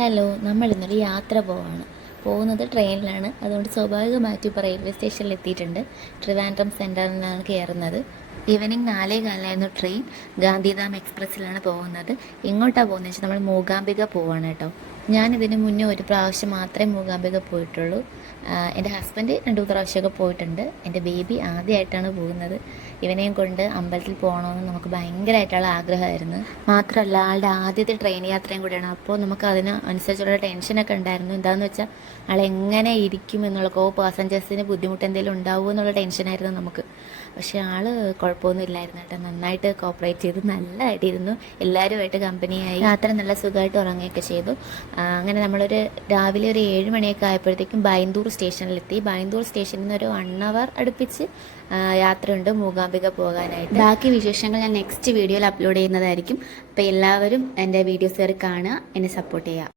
Hello, നമ്മൾ ഇന്നൊരു യാത്ര പോവാണ്. പോകുന്നത് ട്രെയിനിലാണ്. അതുകൊണ്ട് സ്വാഭാവികമായിട്ടും ഇപ്പോൾ റെയിൽവേ സ്റ്റേഷനിൽ എത്തിയിട്ടുണ്ട്. ട്രിവാൻഡ്രം സെൻറ്ററിൽ നിന്നാണ് കയറുന്നത്. Evening 4:15 train. ഗാന്ധിധാം എക്സ്പ്രസ്സിലാണ് പോകുന്നത്. എങ്ങോട്ടാണ് പോകുന്നത് വെച്ചാൽ നമ്മൾ മൂകാംബിക പോവാണ് കേട്ടോ. ഞാനിതിന് മുന്നേ ഒരു പ്രാവശ്യം മാത്രമേ മൂകാംബിക പോയിട്ടുള്ളൂ. എൻ്റെ ഹസ്ബൻഡ് 2-3 പ്രാവശ്യമൊക്കെ പോയിട്ടുണ്ട്. എൻ്റെ ബേബി ആദ്യമായിട്ടാണ് പോകുന്നത്. ഇവനെയും കൊണ്ട് അമ്പലത്തിൽ പോകണമെന്ന് നമുക്ക് ഭയങ്കരമായിട്ടുള്ള ആഗ്രഹമായിരുന്നു. മാത്രമല്ല ആളുടെ ആദ്യത്തെ ട്രെയിൻ യാത്രയും കൂടെയാണ്. അപ്പോൾ നമുക്ക് അതിന് അനുസരിച്ചുള്ള ടെൻഷനൊക്കെ ഉണ്ടായിരുന്നു. എന്താണെന്ന് വെച്ചാൽ ആളെങ്ങനെ ഇരിക്കും എന്നുള്ള പാസഞ്ചേഴ്സിന് ബുദ്ധിമുട്ട് എന്തെങ്കിലും ഉണ്ടാവുമോ എന്നുള്ള ടെൻഷനായിരുന്നു നമുക്ക്. പക്ഷേ ആൾ കുഴപ്പമൊന്നും ഇല്ലായിരുന്നു കേട്ടോ. നന്നായിട്ട് കോപ്പറേറ്റ് ചെയ്ത് നല്ലതായിട്ടിരുന്നു. എല്ലാവരുമായിട്ട് കമ്പനിയായി. രാത്രി നല്ല സുഖമായിട്ട് ഉറങ്ങുകയൊക്കെ ചെയ്തു. അങ്ങനെ നമ്മളൊരു രാവിലെ ഒരു 7 മണിയൊക്കെ ആയപ്പോഴത്തേക്കും ബൈന്ദൂർ സ്റ്റേഷനിലെത്തി. ബൈന്ദൂർ സ്റ്റേഷനിൽ നിന്ന് ഒരു 1 അവർ അടുപ്പിച്ച് യാത്രയുണ്ട് മൂകാംബിക പോകാനായിട്ട്. ബാക്കി വിശേഷങ്ങൾ ഞാൻ നെക്സ്റ്റ് വീഡിയോയിൽ അപ്ലോഡ് ചെയ്യുന്നതായിരിക്കും. അപ്പോൾ എല്ലാവരും എൻ്റെ വീഡിയോസ് കയറി കാണുക, എന്നെ സപ്പോർട്ട് ചെയ്യുക.